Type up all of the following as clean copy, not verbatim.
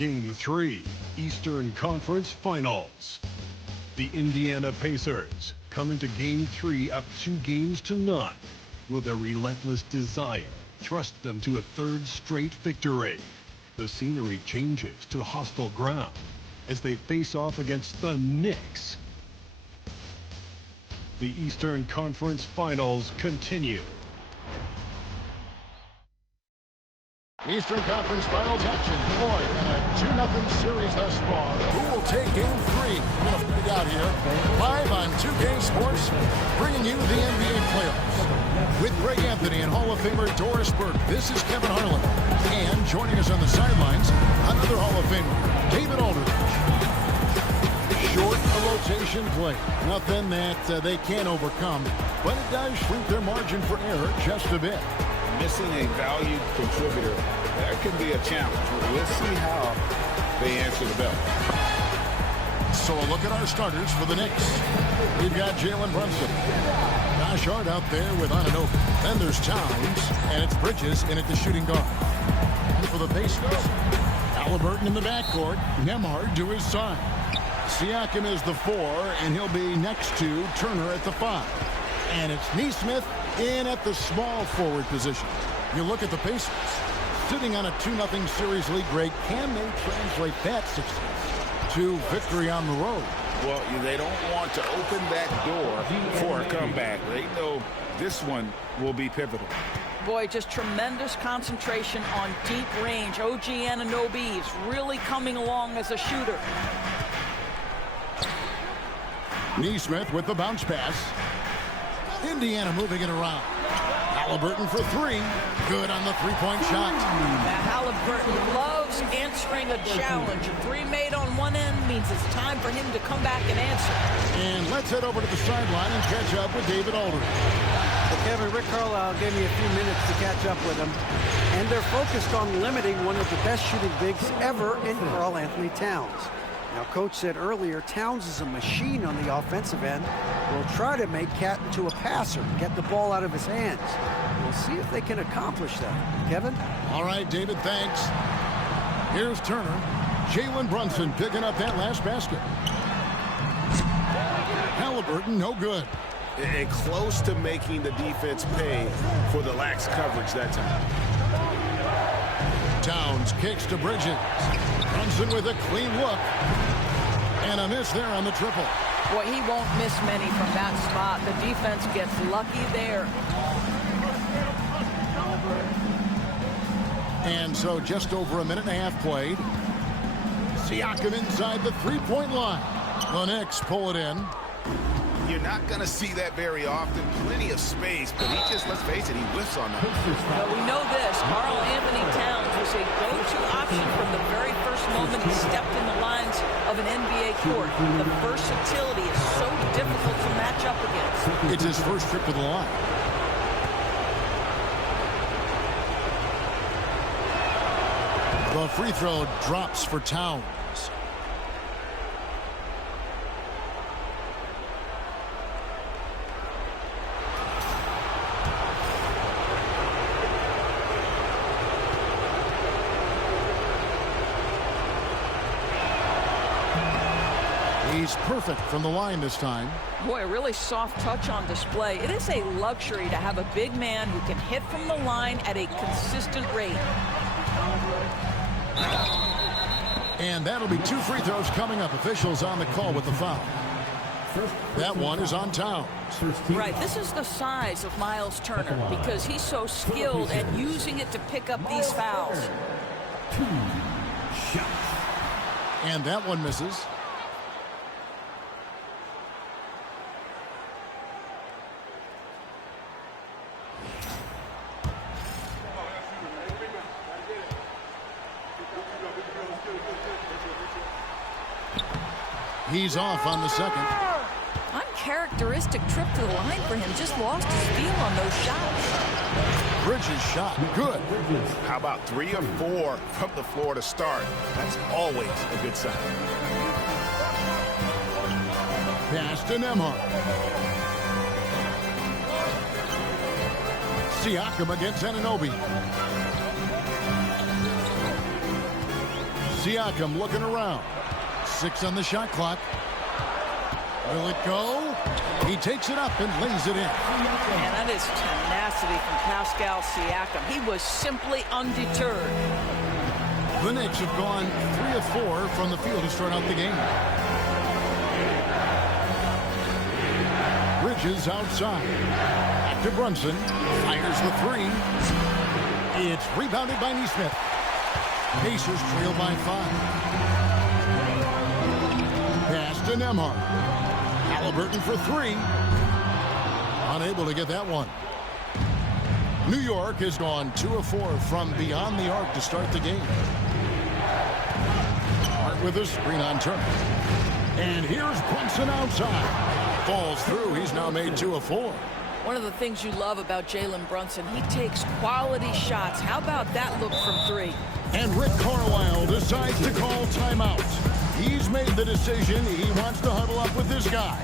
Game 3, Eastern Conference Finals. The Indiana Pacers come into Game 3 up 2-0. Will their relentless desire thrust them to a third straight victory? The scenery changes to hostile ground as they face off against the Knicks. The Eastern Conference Finals continue. Eastern Conference Finals action. Boy, in a 2-0 series thus far. Who will take Game 3? We're going to find out here. Live on 2K Sports, bringing you the NBA playoffs. With Greg Anthony and Hall of Famer Doris Burke, this is Kevin Harlan. And joining us on the sidelines, another Hall of Famer, David Aldridge. Short rotation play. Nothing that they can't overcome, but it does shrink their margin for error just a bit. Missing a valued contributor, that could be a challenge. We'll see how they answer the bell. So a look at our starters for the Knicks. We've got Jalen Brunson. Josh Hart out there with Anunoby. Then there's Towns, and it's Bridges in at the shooting guard. And for the Pacers, Halliburton in the backcourt, Nembhard to his side. Siakam is the 4, and he'll be next to Turner at the 5. And it's Nesmith in at the small forward position. You look at the Pacers, sitting on a 2-0 series lead break. Can they translate that success to victory on the road? Well, they don't want to open that door for a comeback. They know this one will be pivotal. Boy, just tremendous concentration on deep range. OG Anunoby is really coming along as a shooter. Nesmith with the bounce pass. Indiana moving it around. Halliburton for 3. Good on the three-point shot. Now Halliburton loves answering a challenge. A 3 made on one end means it's time for him to come back and answer. And let's head over to the sideline and catch up with David Aldridge. Well, Kevin, Rick Carlisle gave me a few minutes to catch up with him. And they're focused on limiting one of the best shooting bigs ever in Karl Anthony Towns. Now, Coach said earlier, Towns is a machine on the offensive end. Will try to make Cat into a passer, get the ball out of his hands. We'll see if they can accomplish that. Kevin? All right, David, thanks. Here's Turner. Jalen Brunson picking up that last basket. Halliburton, no good. And close to making the defense pay for the lax coverage that time. Towns kicks to Bridges. Brunson with a clean look. And a miss there on the triple. Boy, he won't miss many from that spot. The defense gets lucky there. And so just over a minute and a half played. Siakam inside the three-point line. The Knicks pull it in. You're not going to see that very often. Plenty of space, but he just, let's face it, he whiffs on that. Well, we know this. Karl Anthony Towns was a go-to option from the very first moment he stepped in the lines of an NBA court. The versatility is so difficult to match up against. It's his first trip to the line. The free throw drops for Towns. He's perfect from the line this time. Boy, a really soft touch on display. It is a luxury to have a big man who can hit from the line at a consistent rate. And that'll be 2 free throws coming up. Officials on the call with the foul. That one is on Towns. Right, this is the size of Miles Turner because he's so skilled at using it to pick up these fouls. And that one misses. He's off on the second. Uncharacteristic trip to the line for him. Just lost his feel on those shots. Bridges shot. Good. How about 3 or 4 from the floor to start? That's always a good sign. Pass to Nembhard. Siakam against Anunoby. Siakam looking around. 6 on the shot clock. Will it go? He takes it up and lays it in. And that is tenacity from Pascal Siakam. He was simply undeterred. The Knicks have gone 3 of 4 from the field to start out the game. Bridges outside. Back to Brunson. Fires the 3. It's rebounded by Nesmith. Pacers trail by 5. Pass to Nembhard. Halliburton for 3. Unable to get that one. New York has gone 2 of 4 from beyond the arc to start the game. Hart with a screen on Turner. And here's Brunson outside. Falls through. He's now made 2 of 4. One of the things you love about Jalen Brunson, he takes quality shots. How about that look from 3? And Rick Carlisle decides to call timeout. He's made the decision. He wants to huddle up with this guy.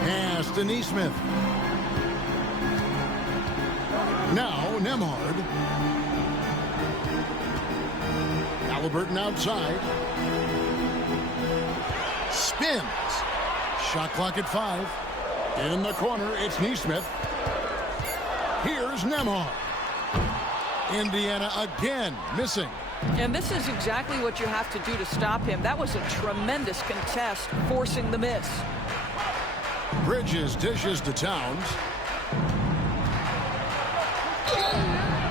Pass to Nesmith. Now Nembhard. Halliburton outside. Spins. Shot clock at 5. In the corner, it's Nesmith. Here's Nembhard. Indiana again missing. And this is exactly what you have to do to stop him. That was a tremendous contest, forcing the miss. Bridges dishes to Towns.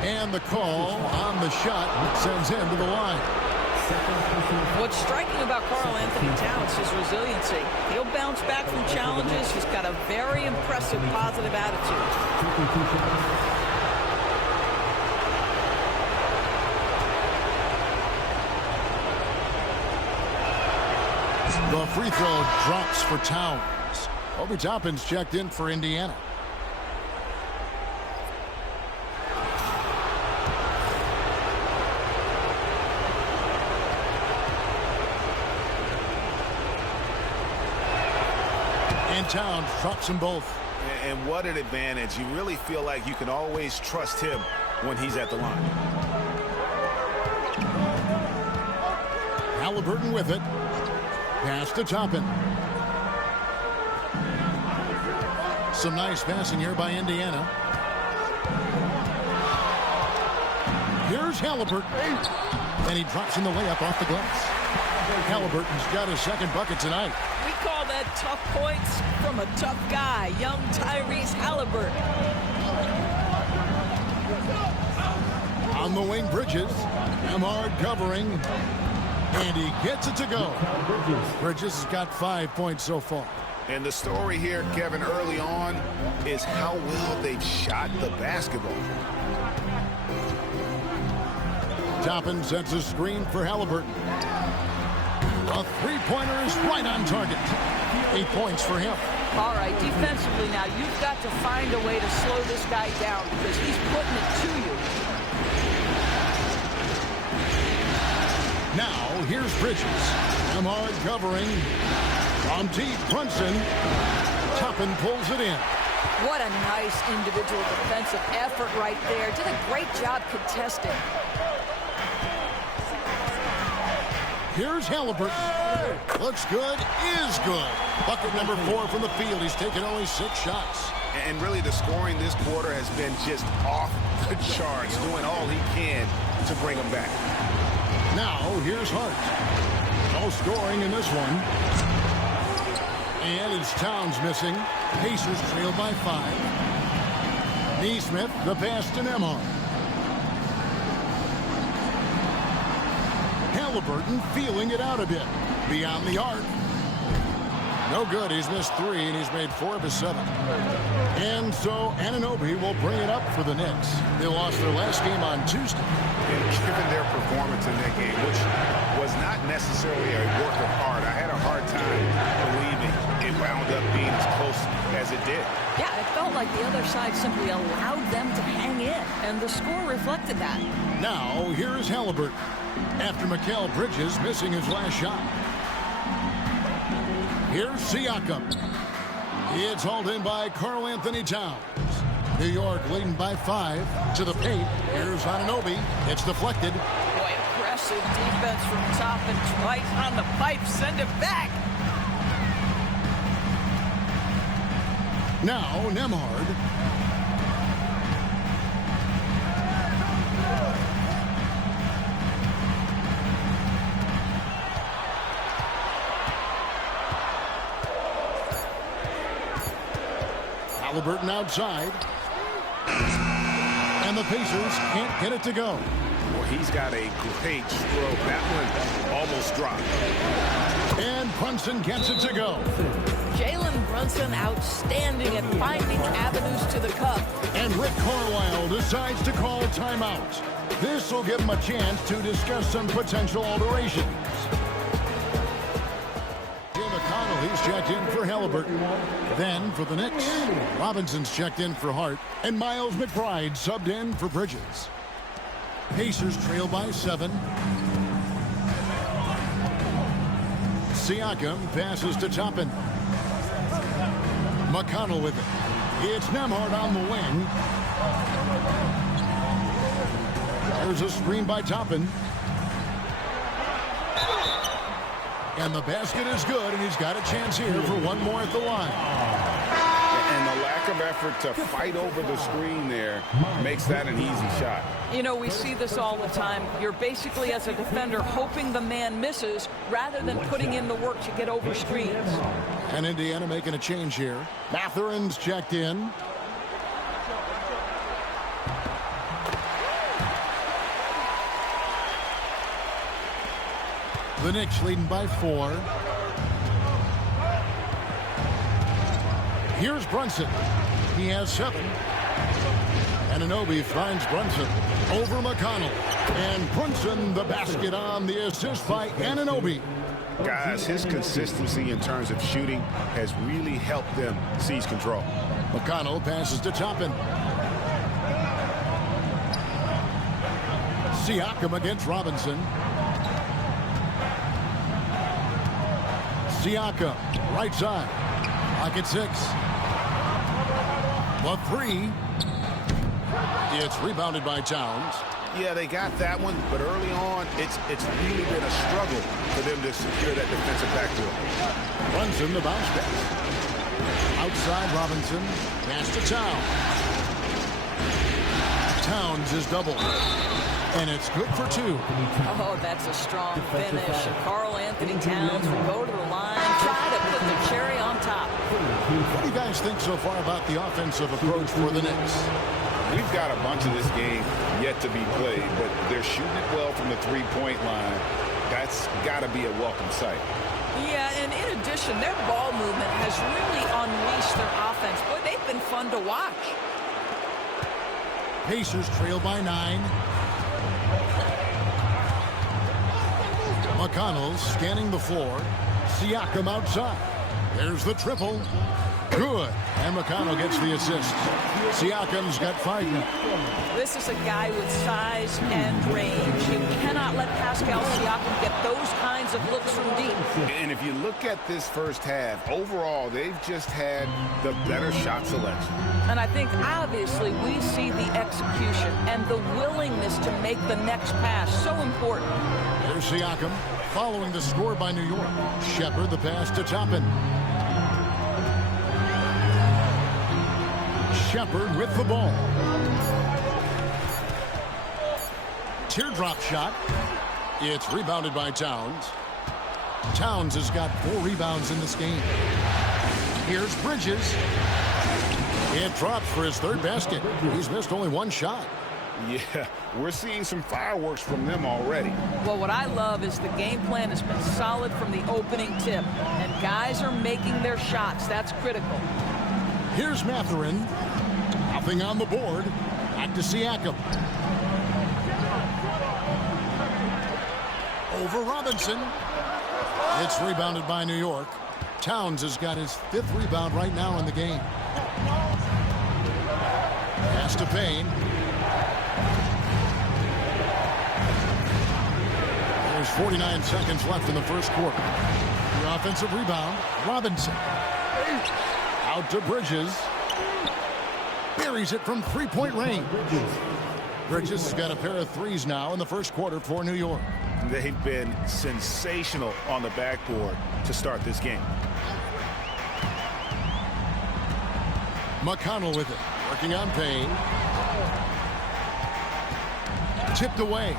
And the call on the shot sends him to the line. What's striking about Karl Anthony Towns is resiliency. He'll bounce back from challenges. He's got a very impressive positive attitude. The free throw drops for Towns. Obi Toppin's checked in for Indiana. And Towns drops them both. And what an advantage. You really feel like you can always trust him when he's at the line. Halliburton with it. Pass to Toppin. Some nice passing here by Indiana. Here's Halliburton. And he drops in the layup off the glass. Halliburton's got his second bucket tonight. We call that tough points from a tough guy, young Tyrese Halliburton. On the wing, Bridges. Nembhard covering. And he gets it to go. Bridges has got 5 points so far. And the story here, Kevin, early on is how well they've shot the basketball. Toppin sets a screen for Halliburton. A three-pointer is right on target. 8 points for him. All right, defensively now, you've got to find a way to slow this guy down because he's putting it to you. Now, here's Bridges. Nembhard covering. From deep, Brunson. Toppin pulls it in. What a nice individual defensive effort right there. Did a great job contesting. Here's Halliburton. Looks good, is good. Bucket number 4 from the field. He's taken only 6 shots. And really, the scoring this quarter has been just off the charts, doing all he can to bring him back. Now, here's Hart. No scoring in this one. And it's Towns missing. Pacers trail by 5. Nesmith, the pass to Nembhard. Halliburton feeling it out a bit. Beyond the arc. No good. He's missed 3, and he's made 4 of his 7. And so Anunoby will bring it up for the Knicks. They lost their last game on Tuesday. And given their performance in that game, which was not necessarily a work of art, I had a hard time believing it wound up being as close as it did. Yeah, it felt like the other side simply allowed them to hang in, and the score reflected that. Now, here's Halliburton. After Mikal Bridges missing his last shot. Here's Siakam. It's hauled in by Karl Anthony Towns. New York leading by 5 to the paint. Here's Anunoby. It's deflected. Boy, aggressive defense from Toppin. Twice on the pipe. Send it back. Now Nembhard. Halliburton outside. And the Pacers can't get it to go. Well, he's got a great stroke. That one almost dropped. And Brunson gets it to go. Jalen Brunson outstanding at finding avenues to the cup. And Rick Carlisle decides to call timeout. This will give him a chance to discuss some potential alterations. Jim McConnell, he's checked in for Halliburton. Then for the Knicks, Robinson's checked in for Hart. And Miles McBride subbed in for Bridges. Pacers trail by 7. Siakam passes to Toppin. McConnell with it. It's Nembhard on the wing. There's a screen by Toppin. And the basket is good, and he's got a chance here for one more at the line. And the lack of effort to fight over the screen there makes that an easy shot. You know, we see this all the time. You're basically, as a defender, hoping the man misses rather than putting in the work to get over screens. And Indiana making a change here. Mathurin's checked in. The Knicks leading by 4. Here's Brunson. He has 7. Anunoby finds Brunson over McConnell. And Brunson the basket on the assist by Anunoby. Guys, his consistency in terms of shooting has really helped them seize control. McConnell passes to Toppin. Siakam against Robinson. Siakam, right side. Pocket 6. The 3. It's rebounded by Towns. Yeah, they got that one, but early on, it's really been a struggle for them to secure that defensive backdoor. Brunson the bounce back. Outside Robinson. Pass to Towns. Towns is doubled. And it's good for 2. Oh, that's a strong finish. Karl Anthony Towns will go to the line, try to put the cherry on top. What do you guys think so far about the offensive approach for the Knicks? We've got a bunch of this game yet to be played, but they're shooting it well from the three-point line. That's got to be a welcome sight. Yeah, and in addition, their ball movement has really unleashed their offense. Boy, they've been fun to watch. Pacers trail by 9. McConnell scanning the floor. Siakam outside. There's the triple. Good. And McConnell gets the assist. Siakam's got 5 now. This is a guy with size and range. You cannot let Pascal Siakam get those kinds of looks from deep. And if you look at this first half, overall, they've just had the better shot selection. And I think, obviously, we see the execution and the willingness to make the next pass so important. There's Siakam following the score by New York. Shepard the pass to Toppin. Shepard with the ball. Teardrop shot. It's rebounded by Towns. Towns has got 4 rebounds in this game. Here's Bridges. It drops for his 3rd basket. He's missed only 1 shot. Yeah, we're seeing some fireworks from them already. Well, what I love is the game plan has been solid from the opening tip. And guys are making their shots. That's critical. Here's Mathurin. Nothing on the board. Back to Siakam. Over Robinson. It's rebounded by New York. Towns has got his 5th rebound right now in the game. Pass to Payne. There's 49 seconds left in the first quarter. offensive rebound. Robinson. Out to Bridges. Buries it from three-point range. Bridges has got a pair of threes now in the first quarter for New York. They've been sensational on the backboard to start this game. McConnell with it. Working on Payne. Tipped away.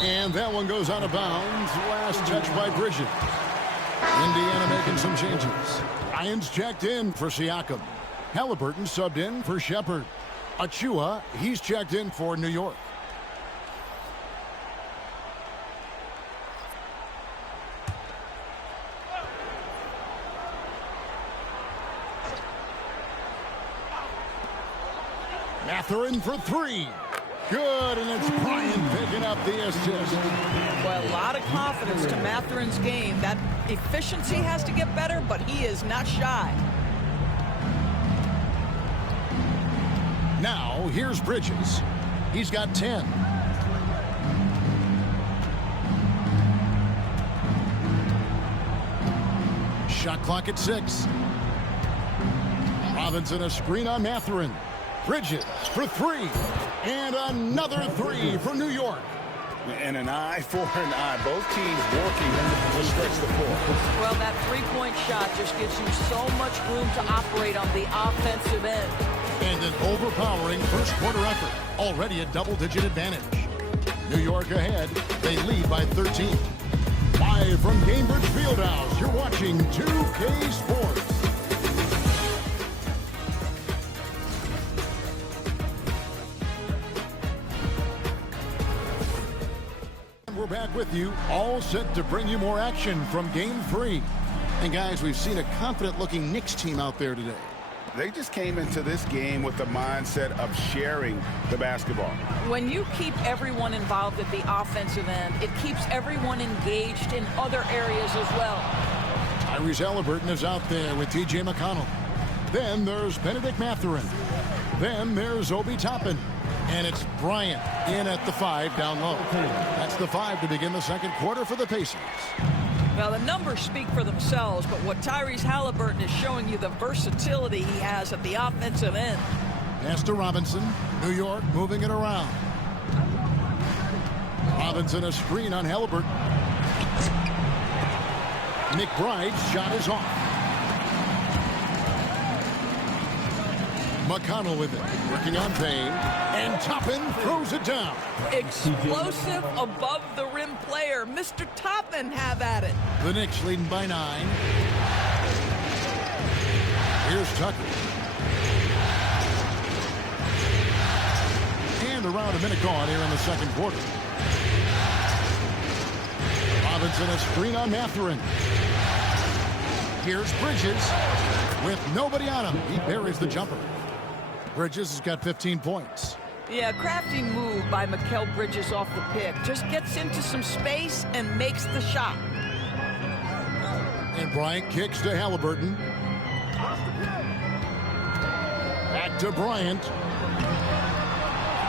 And that one goes out of bounds. Last touch by Bridges. Indiana making some changes. Ryan's checked in for Siakam. Halliburton subbed in for Shepard. Achua, he's checked in for New York. Mathurin for three. Good, and it's Bryant picking up the assist. Well, a lot of confidence to Mathurin's game. That efficiency has to get better, but he is not shy. Now, here's Bridges. He's got 10. Shot clock at 6. Robinson a screen on Mathurin. Bridges for three. And another three for New York. And an eye for an eye. Both teams working to stretch the floor. Well, that three-point shot just gives you so much room to operate on the offensive end. And an overpowering first quarter effort. Already a double-digit advantage. New York ahead. They lead by 13. Live from Gainbridge Fieldhouse, you're watching 2K Sports. We're back with you, all set to bring you more action from Game 3. And guys, we've seen a confident-looking Knicks team out there today. They just came into this game with the mindset of sharing the basketball. When you keep everyone involved at the offensive end, it keeps everyone engaged in other areas as well. Tyrese Halliburton is out there with T.J. McConnell. Then there's Benedict Mathurin. Then there's Obi Toppin. And it's Bryant in at the 5 down low. That's the 5 to begin the second quarter for the Pacers. Well, the numbers speak for themselves, but what Tyrese Halliburton is showing you the versatility he has at the offensive end. Pass to Robinson. New York moving it around. Robinson a screen on Halliburton. McBride's shot is off. McConnell with it. Working on Payne. And Toppin throws it down. Explosive above the rim player. Mr. Toppin have at it. The Knicks leading by 9. Here's Tucker. And around a minute gone here in the second quarter. Robinson a screen on Mathurin. Here's Bridges. With nobody on him, he buries the jumper. Bridges has got 15 points. Yeah, crafty move by Mikal Bridges off the pick. Just gets into some space and makes the shot. And Bryant kicks to Halliburton. Back to Bryant.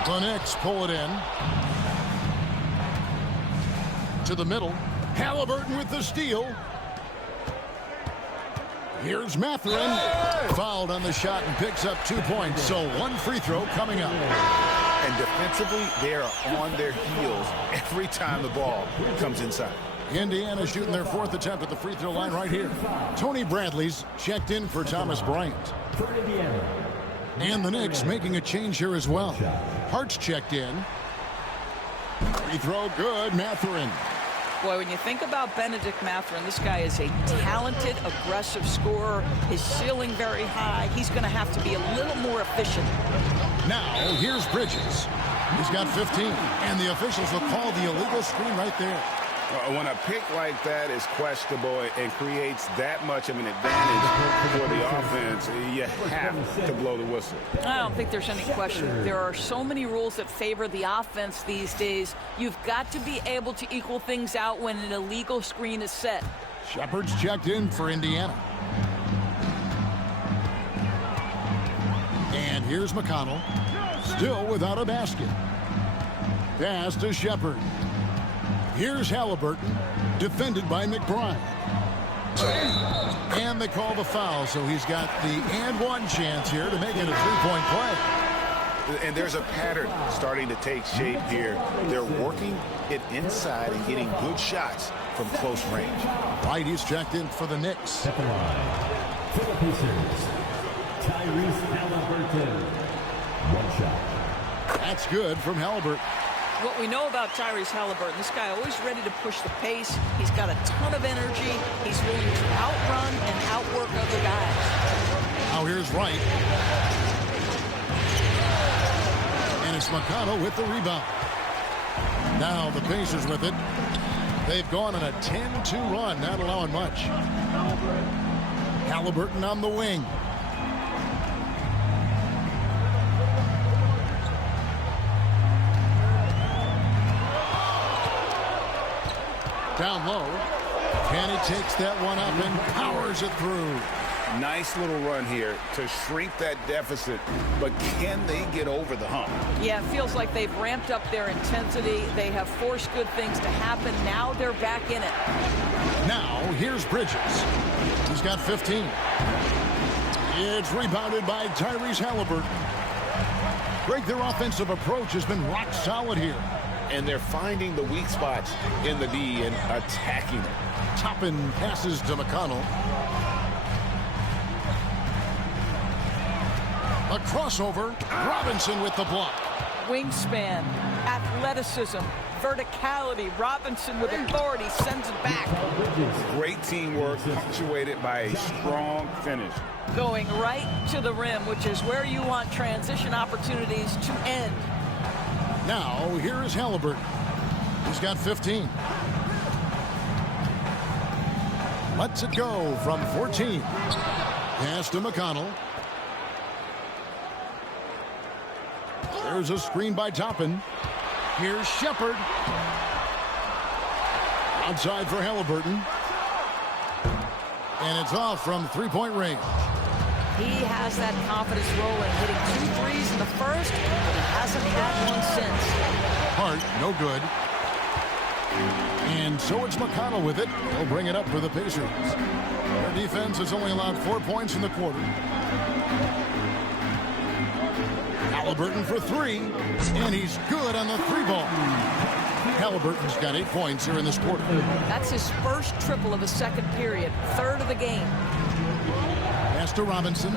The Knicks pull it in. To the middle. Halliburton with the steal. Here's Mathurin. Fouled on the shot and picks up 2 points. So one free throw coming up. And defensively, they are on their heels every time the ball comes inside. Indiana shooting their 4th attempt at the free throw line right here. Tony Bradley's checked in for Thomas Bryant. And the Knicks making a change here as well. Hart's checked in. Free throw good, Mathurin. Boy, when you think about Benedict Mathurin, this guy is a talented, aggressive scorer. His ceiling very high. He's going to have to be a little more efficient. Now, here's Bridges. He's got 15, and the officials will call the illegal screen right there. When a pick like that is questionable and creates that much of an advantage for the offense, you have to blow the whistle. I don't think there's any question. There are so many rules that favor the offense these days. You've got to be able to equal things out when an illegal screen is set. Shepard's checked in for Indiana. And here's McConnell, still without a basket. Pass to Shepard. Here's Halliburton, defended by McBride. And they call the foul, so he's got the and one chance here to make it a three-point play. And there's a pattern starting to take shape here. They're working it inside and getting good shots from close range. Right, he's checked in for the Knicks. Second line for the Pacers, Tyrese Halliburton. One shot. That's good from Halliburton. What we know about Tyrese Halliburton, this guy always ready to push the pace. He's got a ton of energy. He's willing to outrun and outwork other guys. Now here's Wright. And it's McConnell with the rebound. Now the Pacers with it. They've gone on a 10-2 run, not allowing much. Halliburton on the wing. Down low. And he takes that one up and powers it through. Nice little run here to shrink that deficit, but can they get over the hump? Yeah, it feels like they've ramped up their intensity. They have forced good things to happen. Now they're back in it. Now, here's Bridges. He's got 15. It's rebounded by Tyrese Halliburton. Greg, their offensive approach has been rock solid here. And they're finding the weak spots in the D and attacking it. Toppin passes to McConnell. A crossover. Robinson with the block. Wingspan, athleticism, verticality. Robinson with authority sends it back. Great teamwork punctuated by a strong finish. Going right to the rim, which is where you want transition opportunities to end. Now, here is Halliburton. He's got 15. Lets it go from 14. Pass to McConnell. There's a screen by Toppin. Here's Shepard. Outside for Halliburton. And it's off from three-point range. He has that confidence rolling, hitting 2 threes in the first, but he hasn't had one since. Hart, no good. And so it's McConnell with it. He'll bring it up for the Pacers. Their defense has only allowed 4 points in the quarter. Halliburton for 3, and he's good on the 3-ball. Halliburton's got 8 points here in this quarter. That's his first triple of the second period, third of the game. Pass to Robinson.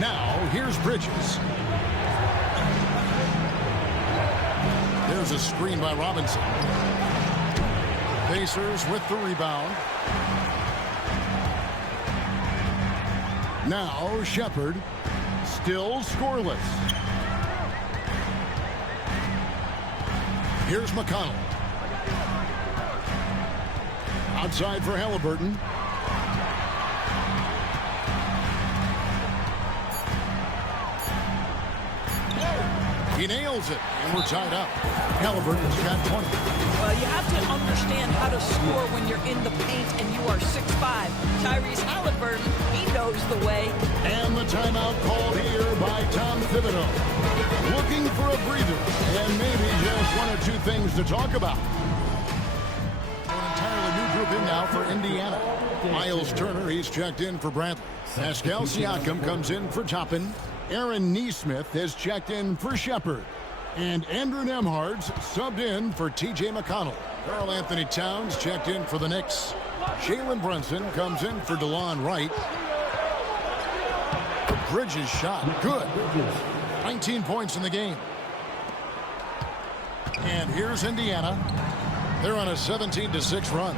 Now, here's Bridges. There's a screen by Robinson. Pacers with the rebound. Now, Shepard. Still scoreless. Here's McConnell. Outside for Halliburton. He nails it, and we're tied up. Halliburton's got 20. Well, you have to understand how to score when you're in the paint and you are 6'5". Tyrese Halliburton, he knows the way. And the timeout called here by Tom Thibodeau. Looking for a breather, and maybe just 1 or 2 things to talk about. An entirely new group in now for Indiana. Miles Turner, he's checked in for Bradley. Pascal Siakam comes in for Toppin. Aaron Nesmith has checked in for Shepard. And Andrew Nembhard's subbed in for T.J. McConnell. Karl Anthony Towns checked in for the Knicks. Jalen Brunson comes in for DeLon Wright. Bridges shot. Good. 19 points in the game. And here's Indiana. They're on a 17-6 run.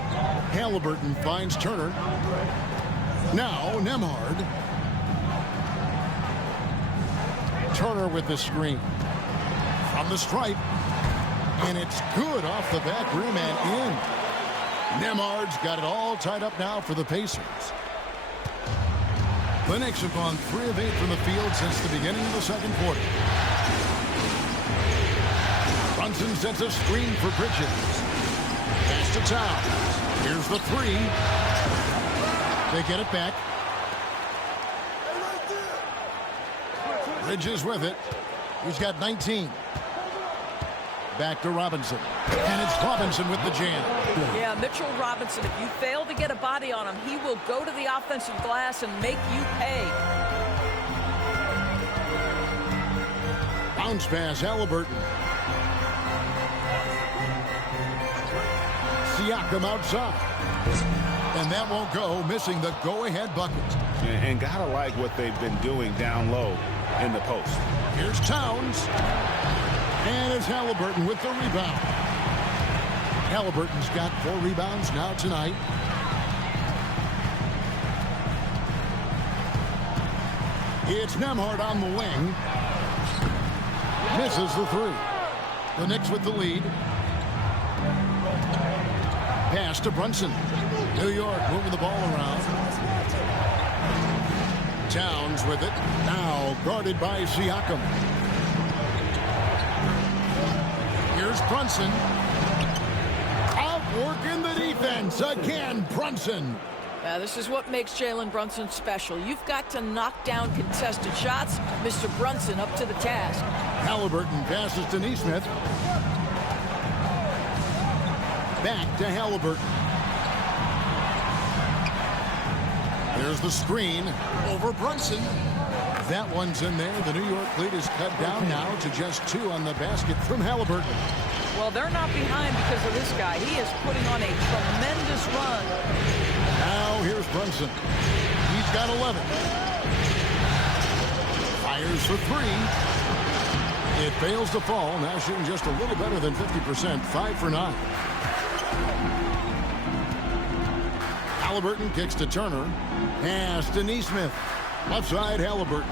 Halliburton finds Turner. Now Nembhard. Turner with the screen. From the stripe. And it's good off the back rim and in. Nembhard's got it all tied up now for the Pacers. The Knicks have gone 3 of 8 from the field since the beginning of the second quarter. Brunson sets a screen for Bridges. Pass to Towns. Here's the 3. They get it back. Bridges with it. He's got 19. Back to Robinson. And it's Robinson with the jam. Yeah, Mitchell Robinson, if you fail to get a body on him, he will go to the offensive glass and make you pay. Bounce pass, Halliburton. Siakam outside. And that won't go, missing the go-ahead bucket. And gotta like what they've been doing down low in the post. Here's Towns. And it's Halliburton with the rebound. Halliburton's got 4 rebounds now tonight. It's Nembhard on the wing. Misses the 3. The Knicks with the lead. Pass to Brunson. New York moving the ball around. Towns with it. Now guarded by Siakam. Here's Brunson. Outworking the defense. Again, Brunson. This is what makes Jalen Brunson special. You've got to knock down contested shots. Mr. Brunson up to the task. Halliburton passes to Nesmith. Back to Halliburton. There's the screen over Brunson. That one's in there. The New York lead is cut down now to just 2 on the basket from Halliburton. Well, they're not behind because of this guy. He is putting on a tremendous run. Now here's Brunson. He's got 11. Fires for 3. It fails to fall. Now shooting just a little better than 50%. 5 for 9. Halliburton kicks to Turner. Pass to Nesmith. Left side, Halliburton.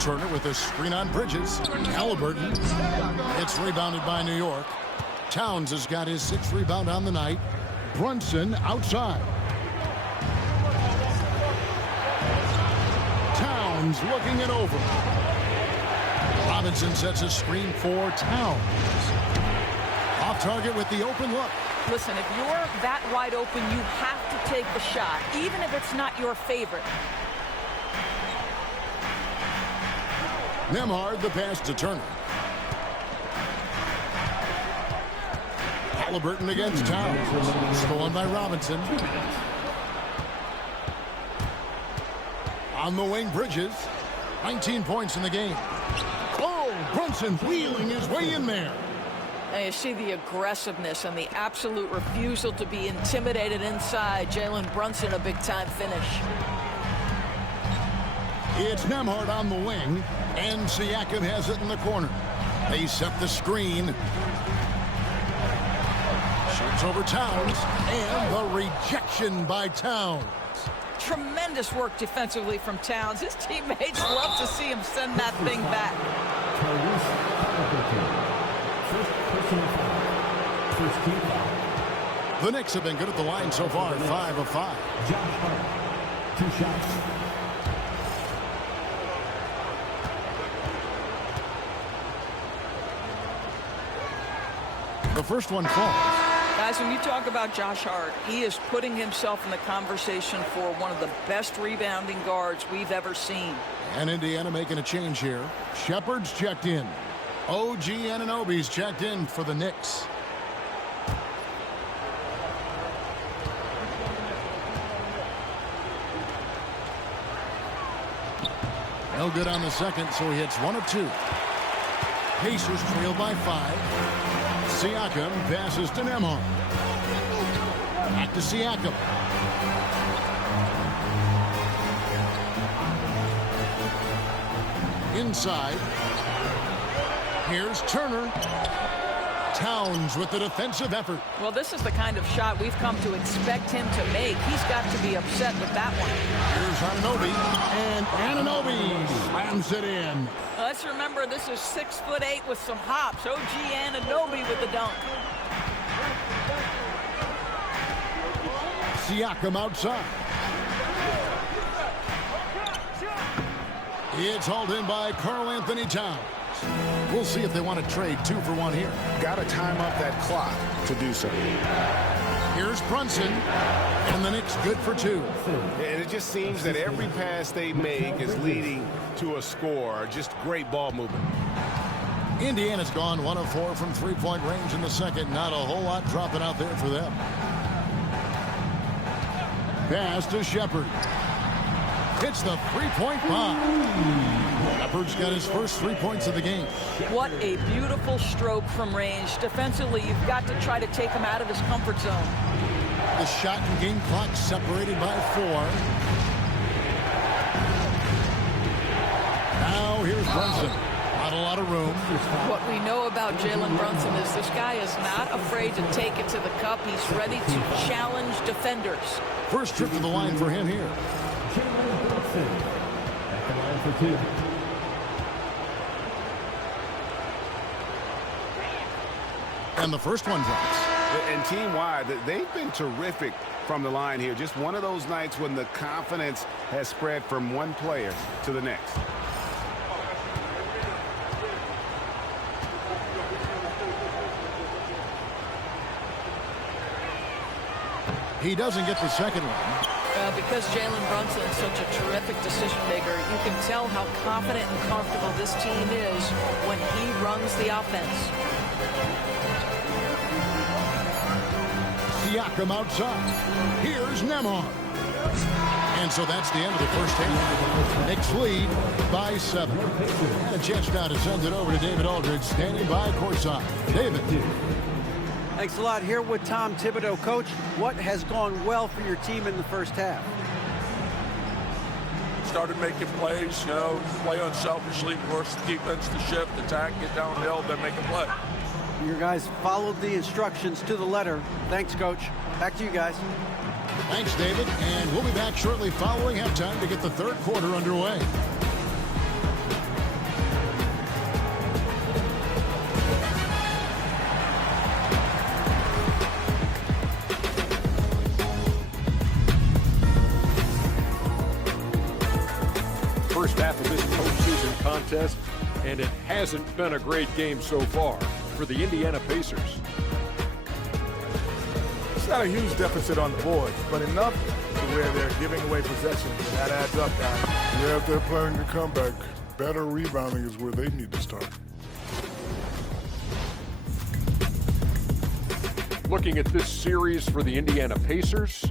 Turner with a screen on Bridges. Halliburton. It's rebounded by New York. Towns has got his 6th rebound on the night. Brunson outside. Towns looking it over. Robinson sets a screen for Towns. Off target with the open look. Listen, if you're that wide open, you have to take the shot, even if it's not your favorite. Nembhard, the pass to Turner. Halliburton against Towns. Stolen by Robinson. On the wing, Bridges. 19 points in the game. Oh, Brunson wheeling his way in there. And you see the aggressiveness and the absolute refusal to be intimidated inside. Jalen Brunson, a big-time finish. It's Nembhard on the wing, and Siakam has it in the corner. They set the screen. Shoots over Towns, and the rejection by Towns. Tremendous work defensively from Towns. His teammates love to see him send that thing back. The Knicks have been good at the line so far, 5 of 5. Josh Hart, 2 shots. The first one falls. Guys, when you talk about Josh Hart, he is putting himself in the conversation for one of the best rebounding guards we've ever seen. And Indiana making a change here. Shepard's checked in. OG Anunoby's checked in for the Knicks. No good on the second, so he hits 1 of 2. Pacers trail by 5. Siakam passes to Nembhard. Back to Siakam. Inside. Here's Turner. Towns with the defensive effort. Well, this is the kind of shot we've come to expect him to make. He's got to be upset with that one. Here's Anunoby, and Anunoby slams it in. Let's remember, this is 6'8" with some hops. OG Anunoby with the dunk. Siakam outside. It's hauled in by Karl-Anthony Towns. We'll see if they want to trade 2 for 1 here. Got to time up that clock to do so. Here's Brunson, and the Knicks good for 2. And it just seems that every pass they make is leading to a score. Just great ball movement. Indiana's gone 1 of 4 from three-point range in the second. Not a whole lot dropping out there for them. Pass to Shepard. Hits the three-point bomb. Shepard's got his first 3 points of the game. What a beautiful stroke from range. Defensively, you've got to try to take him out of his comfort zone. The shot and game clock separated by 4. Now here's Brunson. Not a lot of room. What we know about Jalen Brunson is this guy is not afraid to take it to the cup. He's ready to challenge defenders. First trip to the line for him here. Jalen Brunson at the line for 2. And the first one drops. And team-wide, they've been terrific from the line here. Just one of those nights when the confidence has spread from one player to the next. He doesn't get the second one. Because Jalen Brunson is such a terrific decision maker, you can tell how confident and comfortable this team is when he runs the offense. Siakam outside. Here's Nemar. And so that's the end of the first half. Knicks lead by 7. And a chance now to send it over to David Aldridge, standing by courtside. David. Thanks a lot. Here with Tom Thibodeau. Coach, what has gone well for your team in the first half? Started making plays, play unselfishly, force the defense to shift, attack, get downhill, then make a play. Your guys followed the instructions to the letter. Thanks, Coach. Back to you guys. Thanks, David. And we'll be back shortly following halftime to get the third quarter underway. First half of this postseason contest, and it hasn't been a great game so far for the Indiana Pacers. It's not a huge deficit on the boards, but enough to where they're giving away possessions. That adds up, guys. Yeah, if they're playing the comeback, better rebounding is where they need to start. Looking at this series for the Indiana Pacers,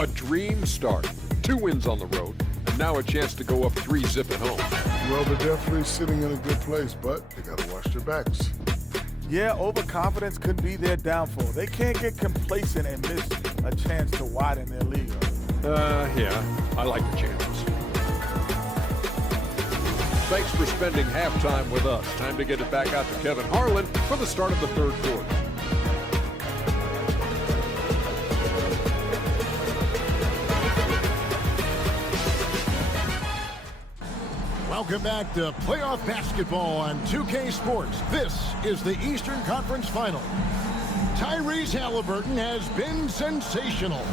a dream start. 2 wins on the road, and now a chance to go up 3-zip at home. Well, they're definitely sitting in a good place, but they got to watch their backs. Yeah, overconfidence could be their downfall. They can't get complacent and miss a chance to widen their lead. Yeah, I like the chances. Thanks for spending halftime with us. Time to get it back out to Kevin Harlan for the start of the third quarter. Welcome back to playoff basketball on 2K Sports. This is the Eastern Conference Final. Tyrese Halliburton has been sensational.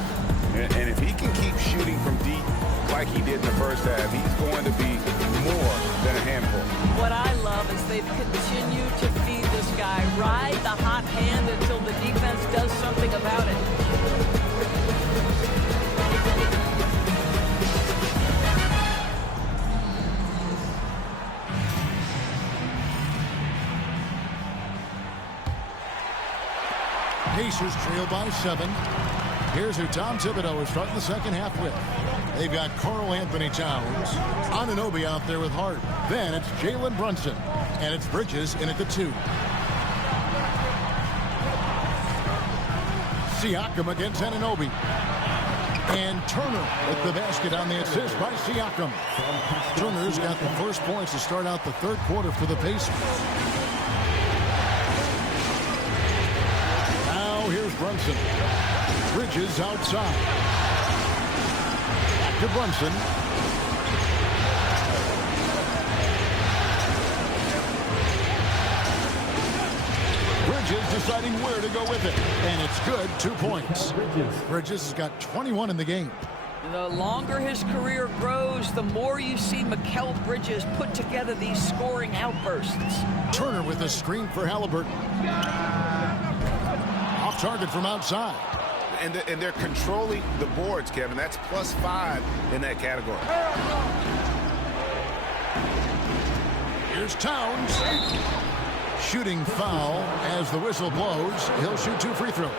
And if he can keep shooting from deep like he did in the first half, he's going to be more than a handful. What I love is they've continued to feed this guy, ride the hot hand until the defense does something about it. Pacers trail by 7. Here's who Tom Thibodeau is starting the second half with. They've got Karl Anthony Towns, Anunoby out there with Hart. Then it's Jalen Brunson, and it's Bridges in at the 2. Siakam against Anunoby. And Turner with the basket on the assist by Siakam. Turner's got the first points to start out the third quarter for the Pacers. Here's Brunson. Bridges outside. Back to Brunson. Bridges deciding where to go with it. And it's good. 2 points. Bridges has got 21 in the game. The longer his career grows, the more you see Mikal Bridges put together these scoring outbursts. Turner with a screen for Halliburton. Off target from outside. And they're controlling the boards, Kevin. That's +5 in that category. Here's Towns. Shooting foul as the whistle blows. He'll shoot 2 free throws.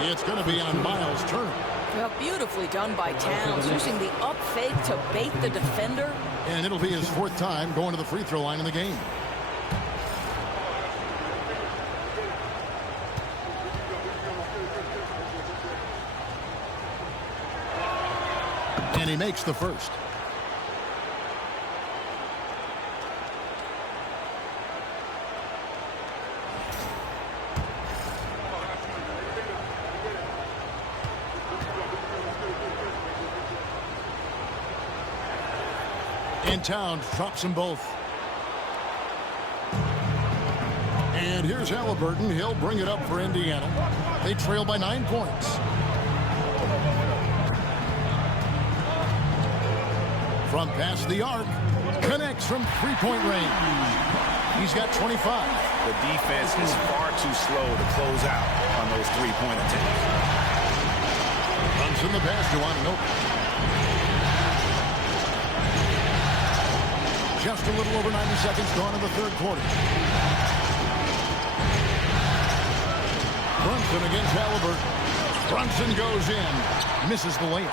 It's going to be on Miles Turner. Well, beautifully done by Towns, using the up fake to bait the defender. And it'll be his 4th time going to the free throw line in the game. And he makes the first. And Towns drops them both. And here's Halliburton. He'll bring it up for Indiana. They trail by 9 points. From past the arc. Connects from 3-point range. He's got 25. The defense is far too slow to close out on those 3-point attempts. Runs in the pass to Ananobi. Just a little over 90 seconds gone in the 3rd quarter. Brunson against Halliburton. Brunson goes in. Misses the layup.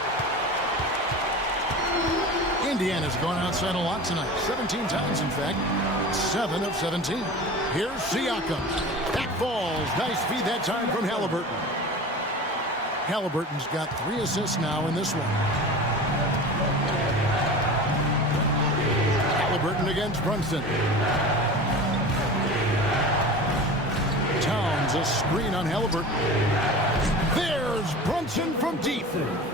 Indiana's gone outside a lot tonight. 17 times, in fact. 7 of 17. Here's Siakam. Back falls. Nice feed that time from Halliburton. Halliburton's got 3 assists now in this one. Halliburton against Brunson. Towns a screen on Halliburton. There's Brunson from deep.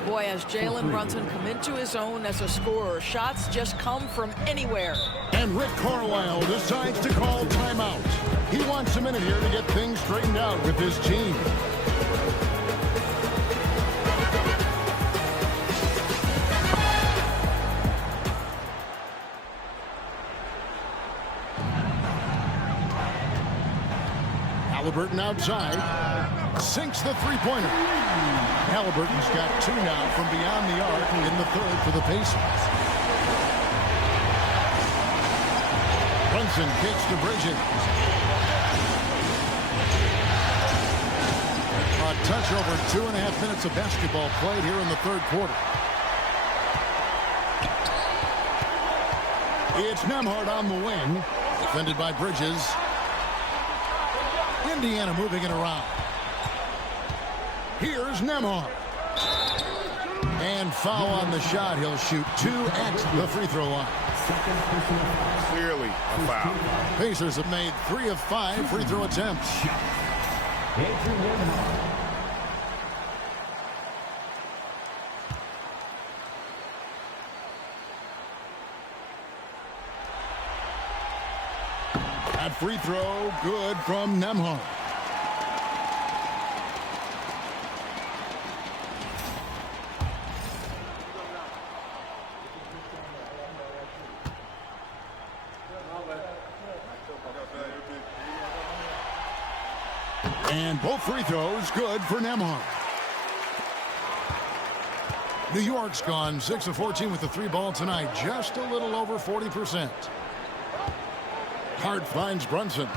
Boy, has Jalen Brunson come into his own as a scorer. Shots just come from anywhere. And Rick Carlisle decides to call timeout. He wants a minute here to get things straightened out with his team. Halliburton outside. Sinks the 3-pointer. Halliburton's got 2 now from beyond the arc in the 3rd for the Pacers. Brunson kicks to Bridges. A touch over 2.5 minutes of basketball played here in the 3rd quarter. It's Nembhard on the wing. Defended by Bridges. Indiana moving it around. Here's Nembhard. And foul on the shot. He'll shoot 2 at the free throw line. Clearly a foul. Pacers have made 3 of 5 free throw attempts. That free throw good from Nembhard. And both free throws good for Nembhard. New York's gone 6 of 14 with the 3 ball tonight. Just a little over 40%. Hart finds Brunson.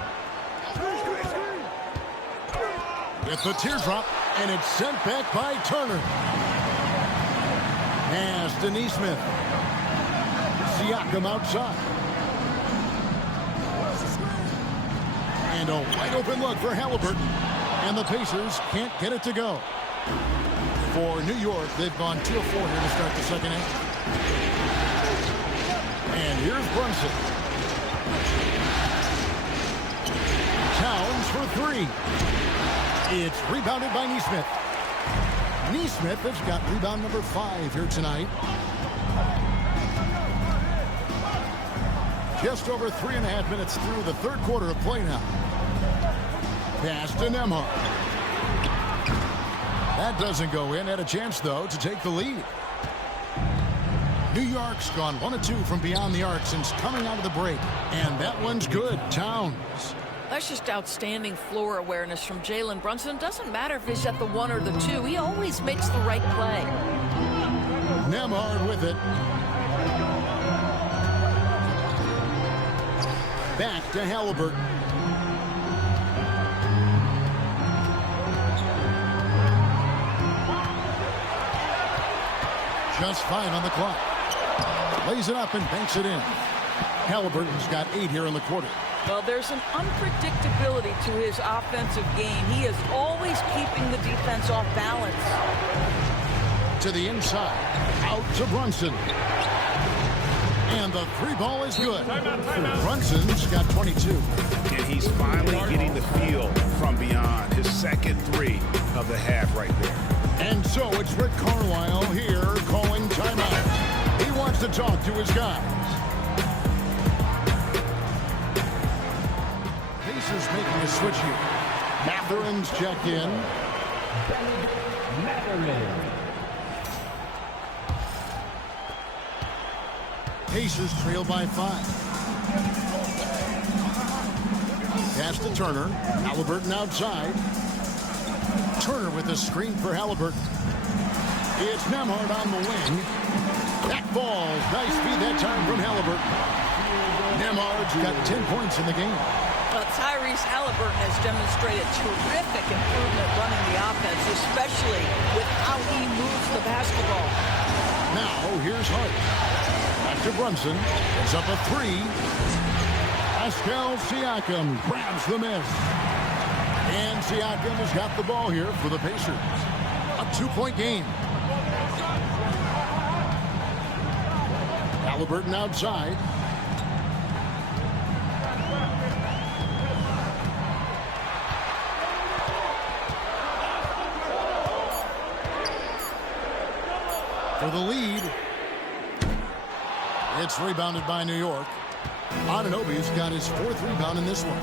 With the teardrop, and it's sent back by Turner. Pass to Neesmith. Siakam outside. And a wide open look for Halliburton. And the Pacers can't get it to go. For New York, they've gone 2 of 4 here to start the second half. And here's Brunson. Towns for 3. It's rebounded by Neesmith. Neesmith has got rebound number 5 here tonight. Just over 3.5 minutes through the 3rd quarter of play now. Pass to Nembhard. That doesn't go in. Had a chance, though, to take the lead. New York's gone 1 of 2 from beyond the arc since coming out of the break. And that one's good. Towns. That's just outstanding floor awareness from Jalen Brunson. Doesn't matter if he's at the 1 or the 2. He always makes the right play. Nembhard with it. Back to Halliburton. Just 5 on the clock. Lays it up and banks it in. Halliburton's got 8 here in the quarter. Well, there's an unpredictability to his offensive game. He is always keeping the defense off balance. To the inside. Out to Brunson. And the 3 ball is good. Brunson's got 22. And he's finally getting the feel from beyond. His second 3 of the half right there. And so it's Rick Carlisle here calling timeout. He wants to talk to his guys. Pacers making a switch here. Matherin's checked in. Pacers trail by 5. Pass to Turner. Halliburton outside. Turner with a screen for Halliburton. It's Nembhard on the wing. That ball. Nice feed that time from Halliburton. Nembhard's got 10 points in the game. Well, Tyrese Halliburton has demonstrated terrific improvement running the offense, especially with how he moves the basketball. Now, here's Hart. Back to Brunson. It's up a 3. Pascal Siakam grabs the miss. And Siakam has got the ball here for the Pacers. A 2-point game. Halliburton outside. For the lead. It's rebounded by New York. Anunoby's got his 4th rebound in this one.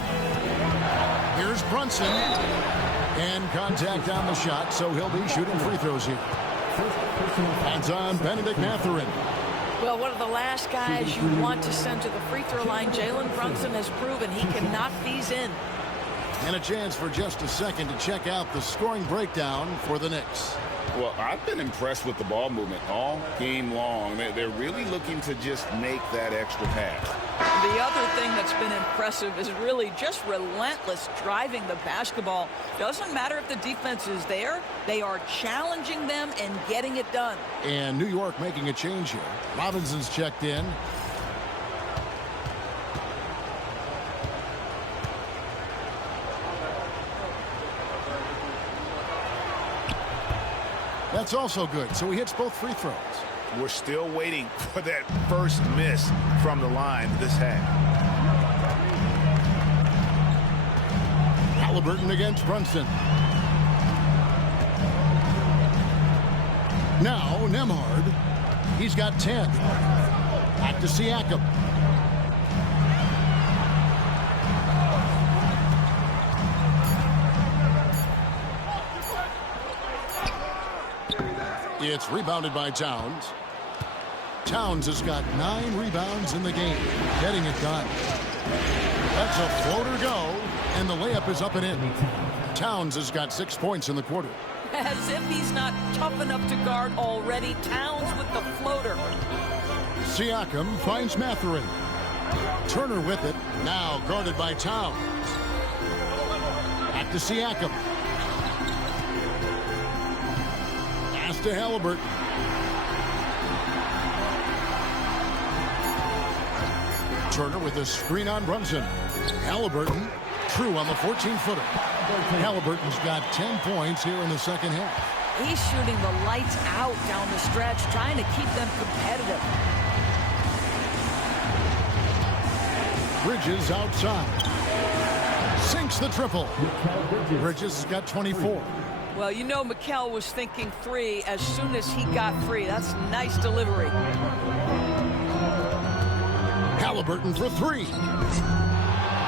Here's Brunson. And contact on the shot, so he'll be shooting free throws here. Hands on Benedict Mathurin. Well, one of the last guys you want to send to the free throw line, Jalen Brunson has proven he can knock these in. And a chance for just a second to check out the scoring breakdown for the Knicks. Well, I've been impressed with the ball movement all game long. They're really looking to just make that extra pass. The other thing that's been impressive is really just relentless driving the basketball. Doesn't matter if the defense is there. They are challenging them and getting it done. And New York making a change here. Robinson's checked in. That's also good, so he hits both free throws. We're still waiting for that first miss from the line this half. Halliburton against Brunson. Now Nembhard. He's got 10. Back to Siakam. It's rebounded by Towns. Towns has got 9 rebounds in the game. Getting it done. That's a floater go, and the layup is up and in. Towns has got 6 points in the quarter. As if he's not tough enough to guard already. Towns with the floater. Siakam finds Mathurin. Turner with it. Now guarded by Towns. Back to Siakam. Pass to Halliburton. Turner with a screen on Brunson. Halliburton, true on the 14-footer. Halliburton's got 10 points here in the second half. He's shooting the lights out down the stretch, trying to keep them competitive. Bridges outside. Sinks the triple. Bridges has got 24. Well, you know Mikal was thinking 3 as soon as he got free. That's nice delivery. Halliburton for 3.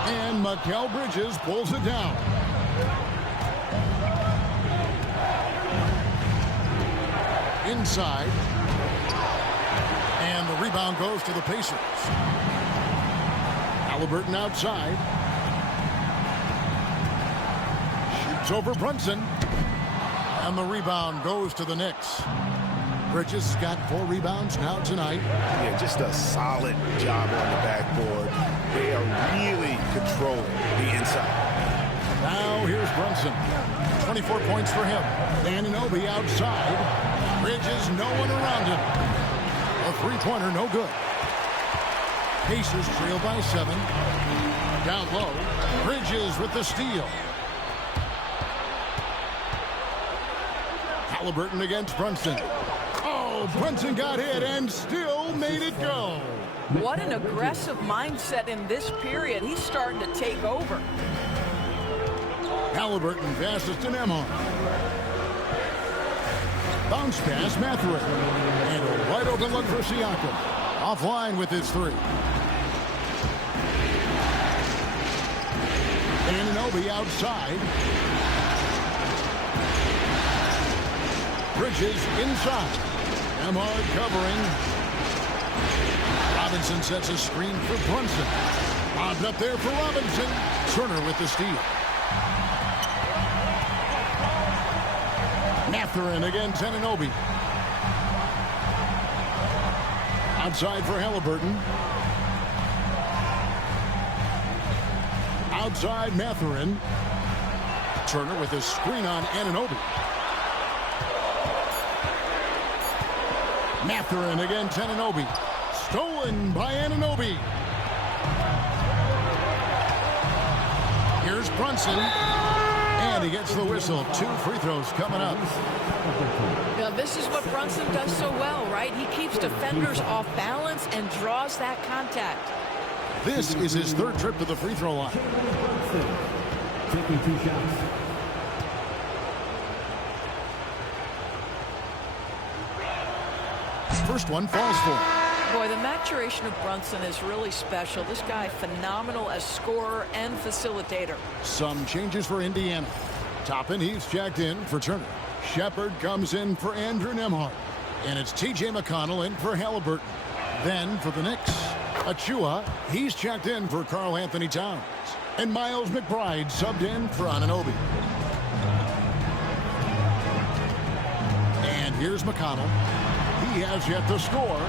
And Mikal Bridges pulls it down. Inside. And the rebound goes to the Pacers. Halliburton outside. Shoots over Brunson. And the rebound goes to the Knicks. Bridges has got 4 rebounds now tonight. Yeah, just a solid job on the backboard. They are really controlling the inside. Now here's Brunson. 24 points for him. Anunoby outside. Bridges, no one around him. A three-pointer, no good. Pacers trail by 7. Down low. Bridges with the steal. Halliburton against Brunson. Oh, Brunson got hit and still made it go. What an aggressive mindset in this period. He's starting to take over. Halliburton passes to Nembhard. Bounce pass, Mathurin. And a wide open look for Siakam. Offline with his 3. Anunoby outside. Bridges inside. Nembhard covering. Robinson sets a screen for Brunson. Lobbed up there for Robinson. Turner with the steal. Mathurin against Anunoby. Outside for Halliburton. Outside Mathurin. Turner with a screen on Anunoby. Mathurin against Anunoby. Stolen by Anunoby. Here's Brunson. And he gets the whistle. 2 free throws coming up. Now, this is what Brunson does so well, right? He keeps defenders off balance and draws that contact. This is his 3rd trip to the free throw line. Taking 2 shots. First one falls for him. Boy, the maturation of Brunson is really special. This guy, phenomenal as scorer and facilitator. Some changes for Indiana. Toppin, he's checked in for Turner. Shepard comes in for Andrew Nembhard. And it's T.J. McConnell in for Halliburton. Then for the Knicks, Achua, he's checked in for Karl Anthony Towns. And Miles McBride subbed in for Anunoby. And here's McConnell. He has yet to score.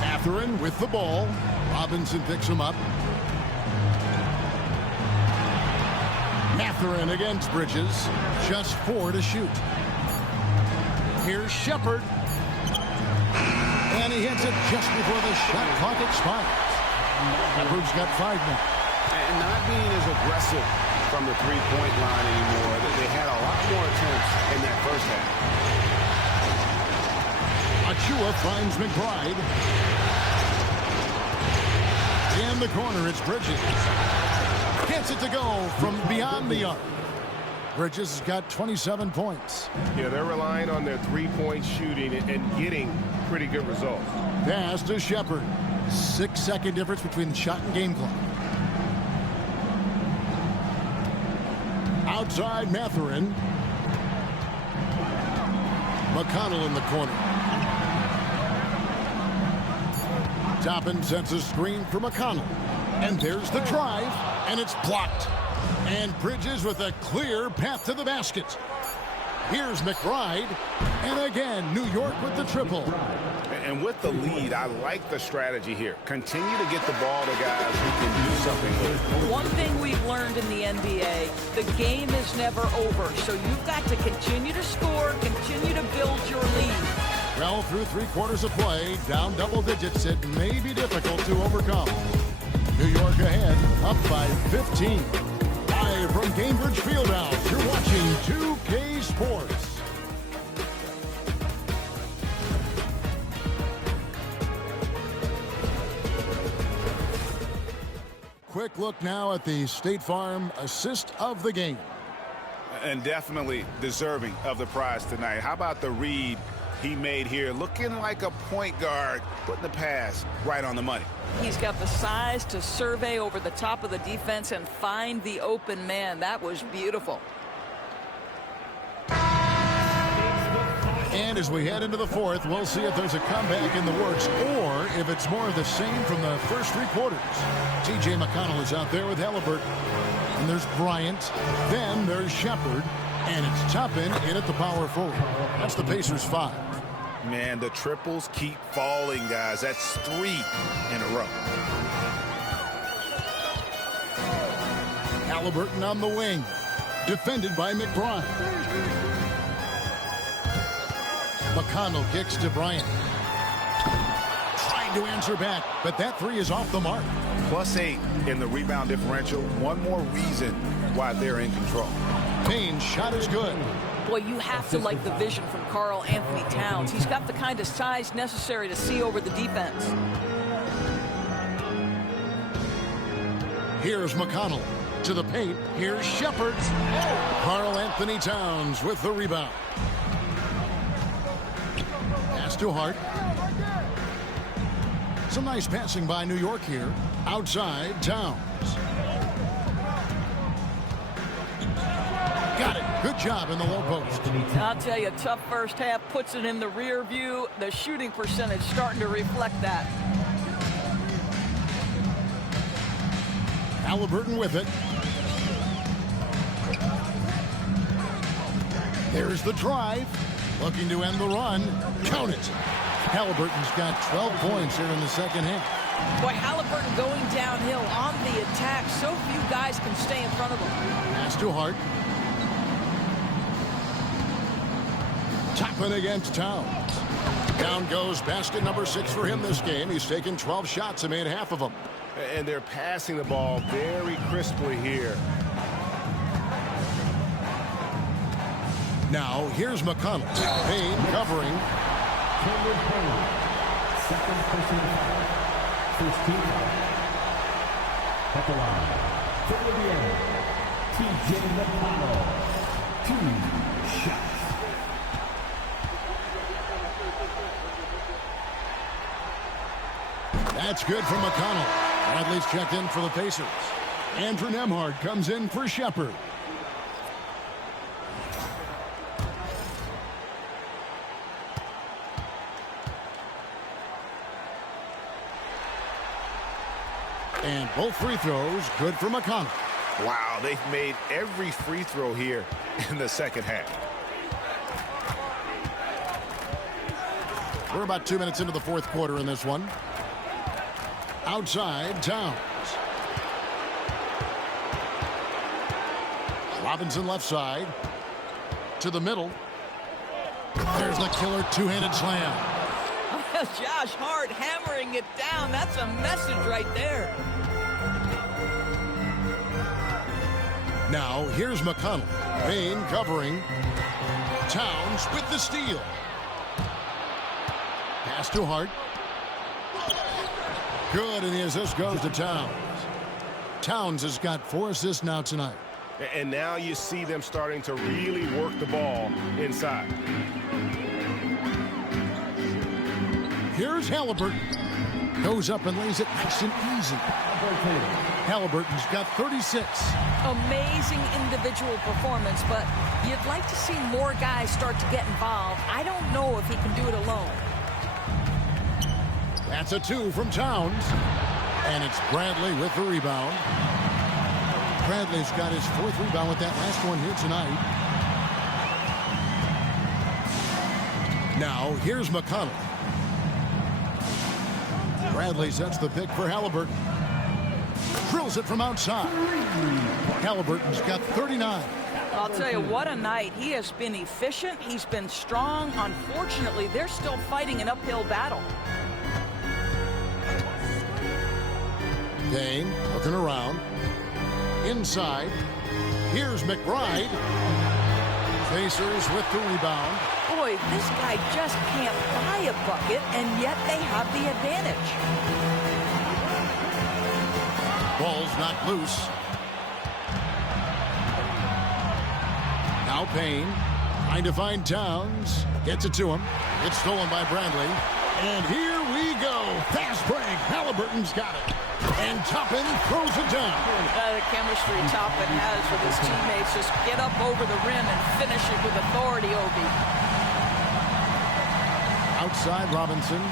Mathurin with the ball. Robinson picks him up. Mathurin against Bridges. Just 4 to shoot. Here's Shepard. And he hits it just before the shot clock expires. Shepard's got 5 minutes. And not being as aggressive from the three-point line anymore. They had a lot more attempts in that first half. Achua finds McBride. In the corner, it's Bridges. Gets it to go from beyond the arc. Bridges has got 27 points. Yeah, they're relying on their three-point shooting and getting pretty good results. Pass to Shepard. 6-second difference between the shot and game clock. Outside Mathurin. McConnell in the corner. Toppin sets a screen for McConnell. And there's the drive, and it's blocked. And Bridges with a clear path to the basket. Here's McBride. And again, New York with the triple. And with the lead, I like the strategy here. Continue to get the ball to guys who can do something with it. One thing we've learned in the NBA, the game is never over. So you've got to continue to score, continue to build your lead. Well, through 3 quarters of play, down double digits, it may be difficult to overcome. New York ahead, up by 15. Live from Gainbridge Fieldhouse, you're watching 2K Sports. Quick look now at the State Farm assist of the game. And definitely deserving of the prize tonight. How about the read he made here? Looking like a point guard, putting the pass right on the money. He's got the size to survey over the top of the defense and find the open man. That was beautiful. And as we head into the 4th, we'll see if there's a comeback in the works or if it's more of the same from the first 3 quarters. T.J. McConnell is out there with Halliburton. And there's Bryant. Then there's Shepard. And it's Toppin in at the power forward. That's the Pacers 5. Man, the triples keep falling, guys. That's 3 in a row. Halliburton on the wing. Defended by McBride. McConnell kicks to Bryant. Trying to answer back, but that 3 is off the mark. +8 in the rebound differential. One more reason why they're in control. Payne's shot is good. Boy, you have to like the vision from Karl Anthony Towns. He's got the kind of size necessary to see over the defense. Here's McConnell to the paint. Here's Shepard. Karl Anthony Towns with the rebound. Pass to Hart. Some nice passing by New York here. Outside, Towns. Got it. Good job in the low post. I'll tell you, tough first half puts it in the rear view. The shooting percentage starting to reflect that. Halliburton with it. There's the drive. Looking to end the run. Count it. Halliburton's got 12 points here in the second half. Boy, Halliburton going downhill on the attack. So few guys can stay in front of him. Pass to Hart. Toppin against Towns. Down goes basket number 6 for him this game. He's taken 12 shots and made half of them. And they're passing the ball very crisply here. Now, here's McConnell. Payne covering. Cameron Payne. Second personal foul. First team foul. At the line. For Indiana, T.J. McConnell. 2 shots. That's good from McConnell. Bradley's checked in for the Pacers. Andrew Nembhard comes in for Shepard. And both free throws good for McConnell. Wow, they've made every free throw here in the second half. We're about 2 minutes into the fourth quarter in this one. Outside, Towns. Robinson left side. To the middle. There's the killer two-handed slam. Josh Hart hammering it down. That's a message right there. Now, here's McConnell. Payne covering. Towns with the steal. Pass to Hart. Good, and the assist goes to Towns. Towns has got 4 assists now tonight. And now you see them starting to really work the ball inside. Here's Halliburton. Goes up and lays it nice and easy. Halliburton's got 36. Amazing individual performance, but you'd like to see more guys start to get involved. I don't know if he can do it alone. That's a 2 from Towns. And it's Bradley with the rebound. Bradley's got his 4th rebound with that last one here tonight. Now, here's McConnell. Bradley sets the pick for Halliburton. Drills it from outside. Halliburton's got 39. I'll tell you, what a night. He has been efficient. He's been strong. Unfortunately, they're still fighting an uphill battle. Payne looking around. Inside. Here's McBride. Pacers with the rebound. Boy, this guy just can't buy a bucket, and yet they have the advantage. Ball's knocked loose. Now Payne trying to find Towns. Gets it to him. It's stolen by Bradley. And here we go. Fast break. Halliburton's got it. And Toppin throws it down. The chemistry Toppin has with his teammates. Just get up over the rim and finish it with authority, Obi. Outside Robinson.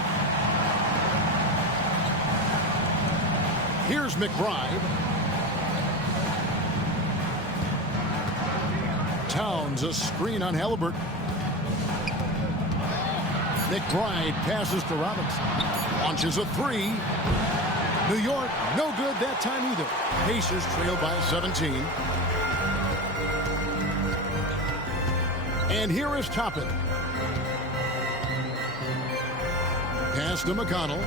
Here's McBride. Towns, a screen on Halliburton. McBride passes to Robinson. Launches a three. New York, no good that time either. Pacers trail by 17. And here is Toppin. Pass to McConnell.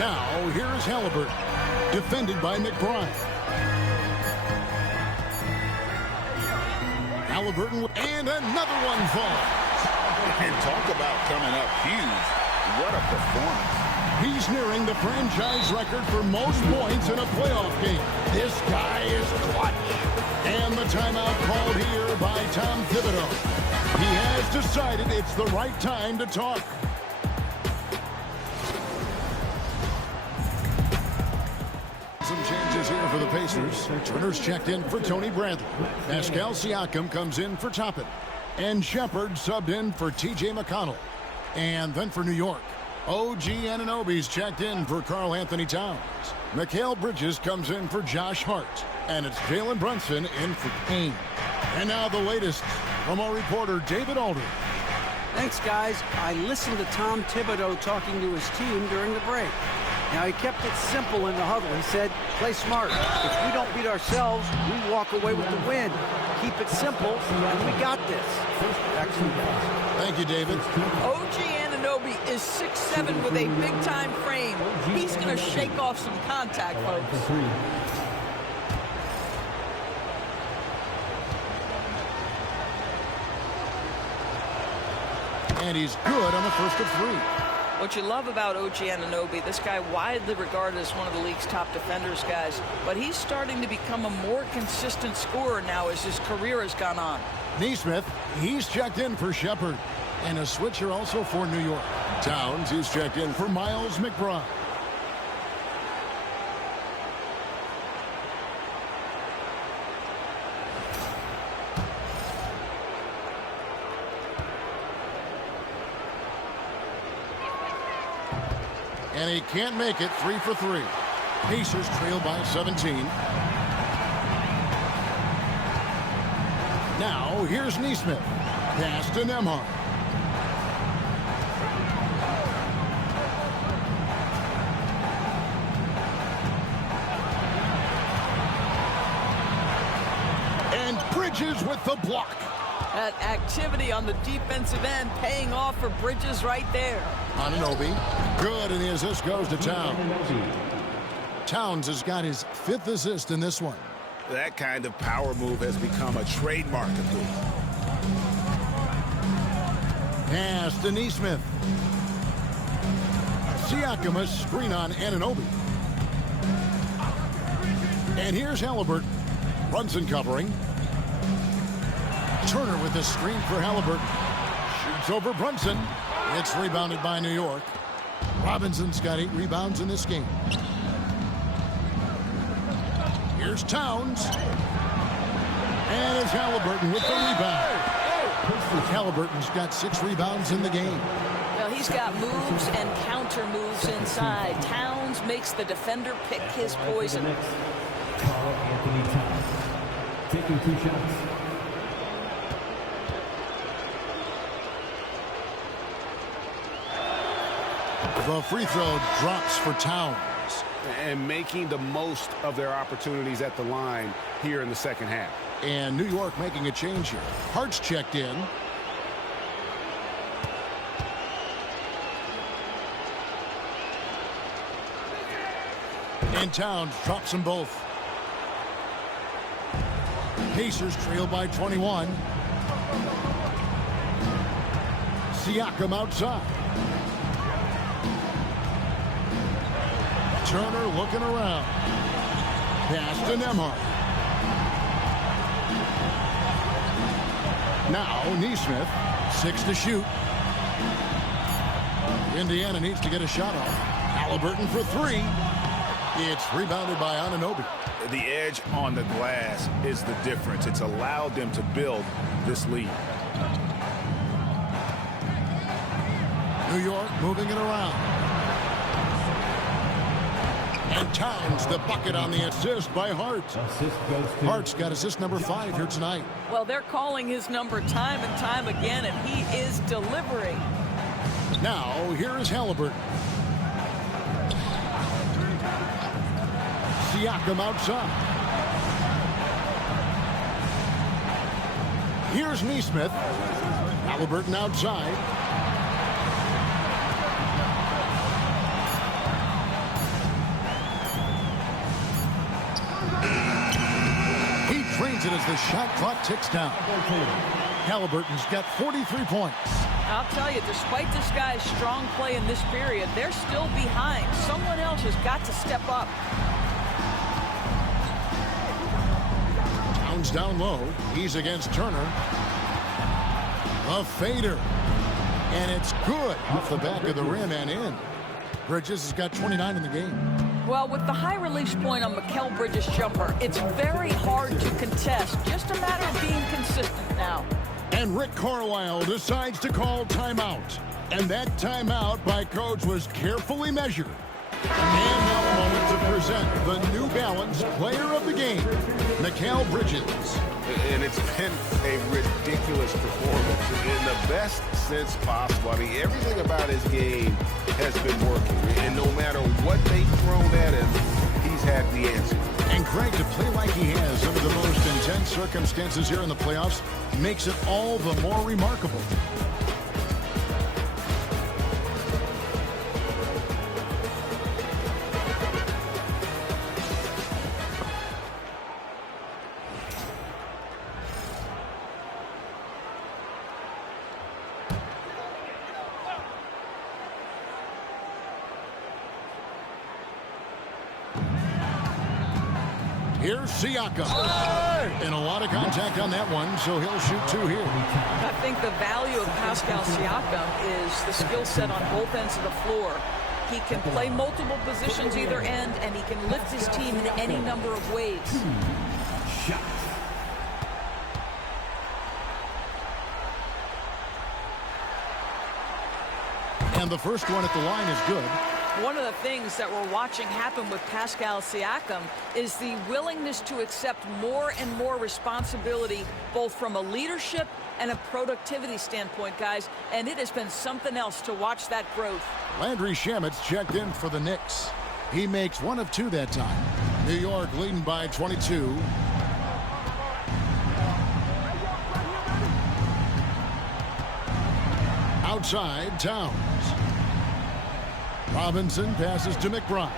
Now, here is Halliburton. Defended by McBride. Halliburton, and another one falls. And talk about coming up huge. What a performance. He's nearing the franchise record for most points in a playoff game. This guy is clutch. And the timeout called here by Tom Thibodeau. He has decided it's the right time to talk. Some changes here for the Pacers. Turner's checked in for Tony Bradley. Pascal Siakam comes in for Toppin. And Shepard subbed in for T.J. McConnell. And then for New York, OG Anunoby's checked in for Karl Anthony Towns. Mikal Bridges comes in for Josh Hart. And it's Jalen Brunson in for Payne. And now the latest from our reporter, David Aldridge. Thanks, guys. I listened to Tom Thibodeau talking to his team during the break. Now, he kept it simple in the huddle. He said, play smart. If we don't beat ourselves, we walk away with the win. Keep it simple, and we got this. Back to you guys. Thank you, David. OG Anunoby is 6'7" with a big-time frame. He's going to shake off some contact, folks. And he's good on the first of three. What you love about OG Anunoby, this guy widely regarded as one of the league's top defenders, guys, but he's starting to become a more consistent scorer now as his career has gone on. Nesmith, he's checked in for Shepard. And a switcher also for New York. Towns, he's checked in for Miles McBride. And he can't make it. 3 for 3. Pacers trail by 17. Now, here's Nesmith. Pass to Nembhard. And Bridges with the block. That activity on the defensive end paying off for Bridges right there. Anunoby, good, and the assist goes to Towns. Towns has got his 5th assist in this one. That kind of power move has become a trademark of his. Pass to Nesmith. Siakam, a screen on Anunoby. And here's Halliburton. Brunson covering. Turner with the screen for Halliburton. Shoots over Brunson. It's rebounded by New York. Robinson's got 8 rebounds in this game. Here's Towns. And it's Halliburton with the rebound. Halliburton's got 6 rebounds in the game. Well, he's got moves and counter moves inside. Towns makes the defender pick his poison. Karl Anthony Towns taking 2 shots. The free throw drops for Towns. And making the most of their opportunities at the line here in the second half. And New York making a change here. Hart's checked in. And Towns drops them both. Pacers trail by 21. Siakam outside. Turner looking around. Pass to Nembhard. Now Nesmith, 6 to shoot. Indiana needs to get a shot off. Halliburton for 3. It's rebounded by Anunoby. The edge on the glass is the difference. It's allowed them to build this lead. New York moving it around. And Towns the bucket on the assist by Hart. Assist goes to Hart's got assist number 5 here tonight. Well, they're calling his number time and time again, and he is delivering. Now, here is Halliburton. Siakam outside. Here's Neesmith. Halliburton outside. He drains it as the shot clock ticks down. Halliburton's got 43 points. I'll tell you, despite this guy's strong play in this period, they're still behind. Someone else has got to step up. Towns down low. He's against Turner. A fader. And it's good off the back of the rim and in. Bridges has got 29 in the game. Well, with the high release point on Mikal Bridges' jumper, it's very hard to contest. Just a matter of being consistent now. And Rick Carlisle decides to call timeout. And that timeout by coach was carefully measured. And now a moment to present the New Balance player of the game, Mikal Bridges. And it's been a ridiculous performance in the best sense possible. I mean, everything about his game has been working. And no matter what they've thrown at him, he's had the answer. And Greg, to play like he has under the most intense circumstances here in the playoffs makes it all the more remarkable. Here's Siakam. And a lot of contact on that one, so he'll shoot 2 here. I think the value of Pascal Siakam is the skill set on both ends of the floor. He can play multiple positions either end, and he can lift his team in any number of ways. And the first one at the line is good. One of the things that we're watching happen with Pascal Siakam is the willingness to accept more and more responsibility, both from a leadership and a productivity standpoint, guys. And it has been something else to watch that growth. Landry Shamet's checked in for the Knicks. He makes 1 of 2 that time. New York leading by 22. Outside, Towns. Robinson passes to McBride.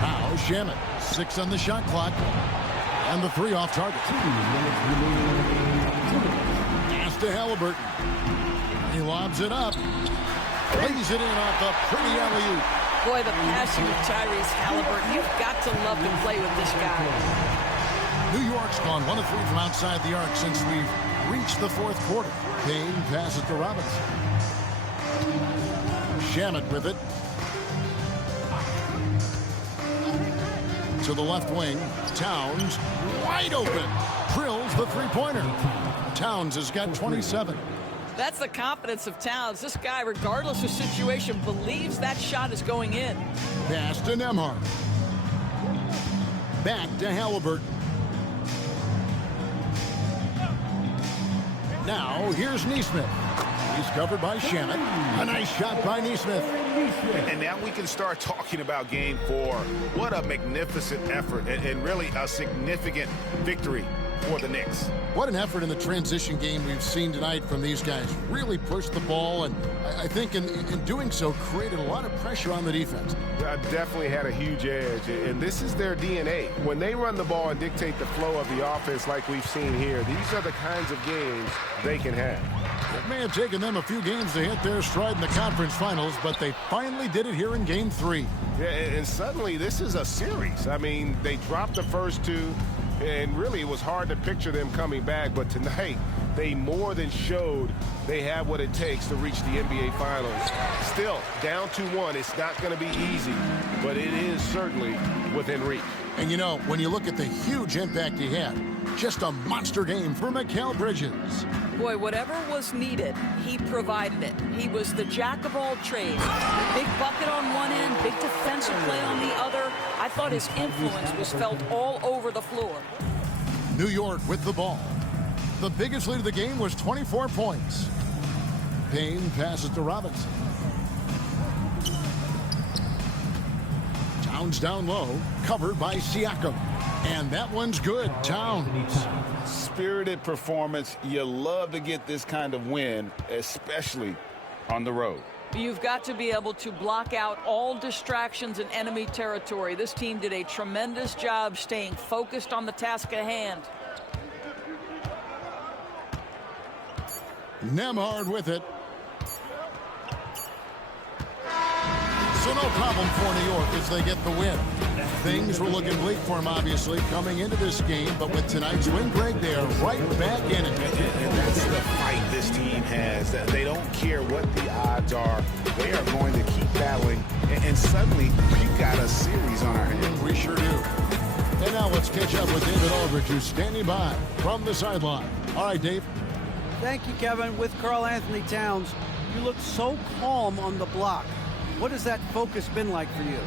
Now Shamet, 6 on the shot clock. And the 3 off target. Pass to Halliburton. He lobs it up. Lays it in off a pretty alley-oop. Boy, the passing of Tyrese Halliburton. You've got to love to play with this guy. New York's gone 1 of 3 from outside the arc since we've reached the 4th quarter. Kane passes to Robinson. Shamet with it. To the left wing. Towns wide open. Drills the 3-pointer. Towns has got 27. That's the confidence of Towns. This guy, regardless of situation, believes that shot is going in. Pass to Nembhard. Back to Halliburton. Now here's Neesmith. He's covered by Shamet. A nice shot by Neesmith. And now we can start talking about Game 4. What a magnificent effort and really a significant victory for the Knicks. What an effort in the transition game we've seen tonight from these guys. Really pushed the ball, and I think in doing so created a lot of pressure on the defense. Definitely had a huge edge, and this is their DNA. When they run the ball and dictate the flow of the offense like we've seen here, these are the kinds of games they can have. It may have taken them a few games to hit their stride in the conference finals, but they finally did it here in Game 3. Yeah, and suddenly this is a series. I mean, they dropped the first 2, and really it was hard to picture them coming back, but tonight they more than showed they have what it takes to reach the NBA Finals. Still, down 2-1, it's not going to be easy, but it is certainly within reach. And you know, when you look at the huge impact he had, Just a monster game for Mikal Bridges. Boy, whatever was needed, he provided it. He was the jack of all trades. Big bucket on one end, big defensive play on the other. I thought his influence was felt all over the floor. New York with the ball. The biggest lead of the game was 24 points. Payne passes to Robinson. Towns down low, covered by Siakam. And that one's good. Towns. Spirited performance. You love to get this kind of win, especially on the road. You've got to be able to block out all distractions in enemy territory. This team did a tremendous job staying focused on the task at hand. Nemhard with it. So no problem for New York as they get the win. Things were looking bleak for them, obviously, coming into this game. But with tonight's win, Greg, they are right back in it. And that's the fight this team has. They don't care what the odds are. They are going to keep battling. And suddenly, we've got a series on our hands. We sure do. And now let's catch up with David Aldridge, who's standing by from the sideline. All right, Dave. Thank you, Kevin. With Karl Anthony Towns, you look so calm on the block. What has that focus been like for you?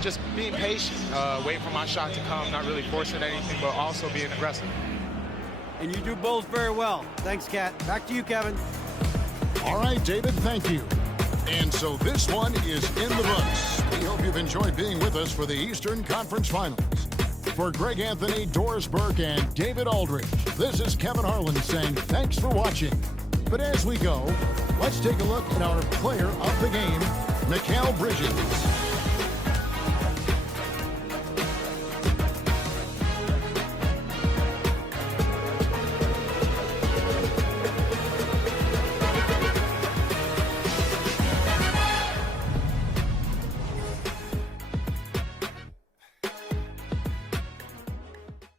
Just being patient, waiting for my shot to come, not really forcing anything, but also being aggressive. And you do both very well. Thanks, Kat. Back to you, Kevin. All right, David, thank you. And so this one is in the books. We hope you've enjoyed being with us for the Eastern Conference Finals. For Greg Anthony, Doris Burke, and David Aldridge, this is Kevin Harlan saying thanks for watching. But as we go, let's take a look at our player of the game, Mikal Bridges.